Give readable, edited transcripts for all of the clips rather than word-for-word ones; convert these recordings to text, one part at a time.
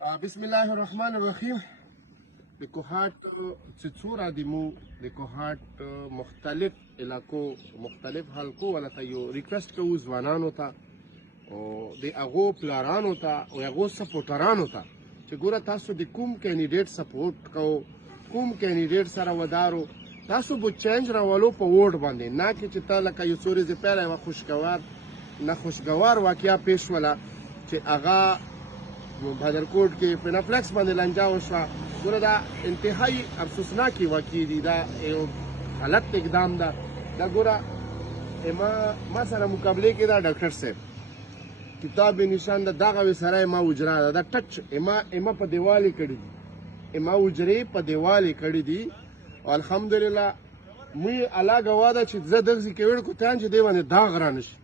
بسم الله الرحمن الرحیم. د کوهاټ چې څو رادي مو د کوهاټ مختلف علاقو مختلف حلقو ولته یو ریکوست کوو ځوانانو ته او د هغو پلارانو ته او هغو سپورټرانو ته چې ګوره تاسو د کوم کینډیډیټ سپورټ کوو، کوم کینډیډیټ سره ودارو، تاسو به چینج راولو په ووټ باندې، نه کې چې ته لکه یو څو ورځې پیله یوه خوشګوار واقعه پیښ شوله چې هغه بهادرکوټ کې پینافلیکس باندې لنجه وشوه. ګوره دا انتهایی افسوسناکې واقعې دي، دا یو غلط اقدام ده. دا ګوره ما سره مقابلې کې دا ډاکټر صاحب کتاب نشان ده، دغه سره ما اجرا ده، دا ټچ اما په دیوال کړی دي، اما اجرې په دیوال کړی دي. او الحمدلله مې الله ګواه ده چې زه دغسې کې وړ کوتان چې دی باندې داغ را نشي،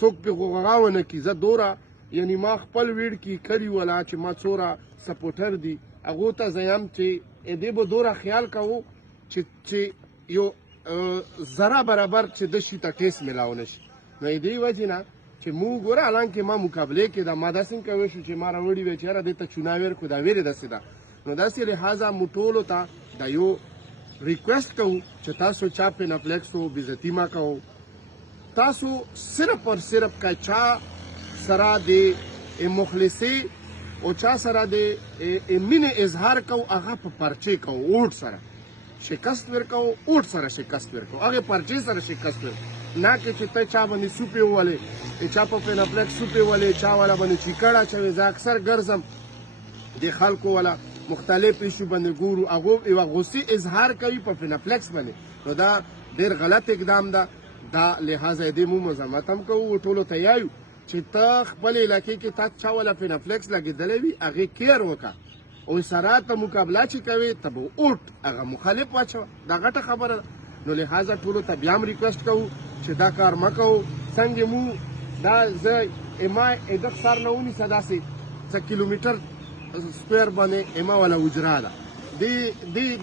څوک پې غوغا ونه کړي. زه دوره یعنی ما خپل ویډ کې کړي ولا چې ما څوره سپورټر دي هغو ته زه یم چې دې به دوره خیال کوو چې یو ذره برابر چې د شي ته ټیسټ میلاو نه شي. نو دې وجې نه چې موږ ګوره حالانکې ما مقابلې کې ده، ما داسې کوی شو چې ما راوړي وی چې یاره دې ته چونه ورکړو، دا ویرې داسې ده. نو داسې لحاظه موږ ټولو ته دا یو ریکویسټ کوو چې تاسو چا پینافلیکس او بېزتي مه کوو. تاسو صرف اور صرف که چا سره د مخلصي او چا سره د مینې اظهار کوو، هغه په پرچې کوو، اوټ سره شکست ورکوو، اوټ سره شکست ورکوو، هغې پرچې سره شکست ورکوو، نه کې چې ته چا باندې سوپې وولې، چا په پینافلیکس سوپې ولې، چا والا باندې چیکړه اچوې. زه اکثر ګرځم د خلکو والا مختلف ایشو باندې ګورو، هغو یوه غصې اظهار کوي په پینافلیکس باندې. نو دا ډېر غلط اقدام ده. دا لحاظه دې مو مزاحمت هم کوو، ټولو ته یایو چې ته خپل علاقې کې تا چا والا پینافلیکس لګېدلی وي هغې کیر وکړه او سره ته مقابله چې کوې ته به اوټ هغه مخالف واچوه، دا غټه خبره ده. نو لحاظه ټولو ته بیا هم ریکویسټ کوو چې دا کار مه کوو. څنګه مو دا زه ما دغه سر نه ونیسه، داسې څه کیلومیټر سکویر باندې اما والا اجرا ده،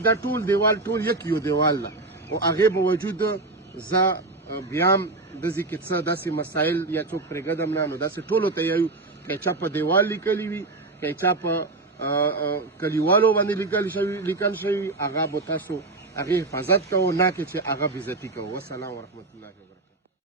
دا ټول دیوال ټول یک یو دیوال ده. او هغې باوجود زه بیا هم داسې کې څه داسې مسایل یا څوک پرېږدم نه. نو داسې ټولو ته یایو که چا په دیوال لیکلي وي، که چا په کلیوالو باندې لیکل شوي، هغه به تاسو هغې حفاظت کوو، نه کې چې هغه بېزتي کوو. والسلام ورحمة الله وبرکاته.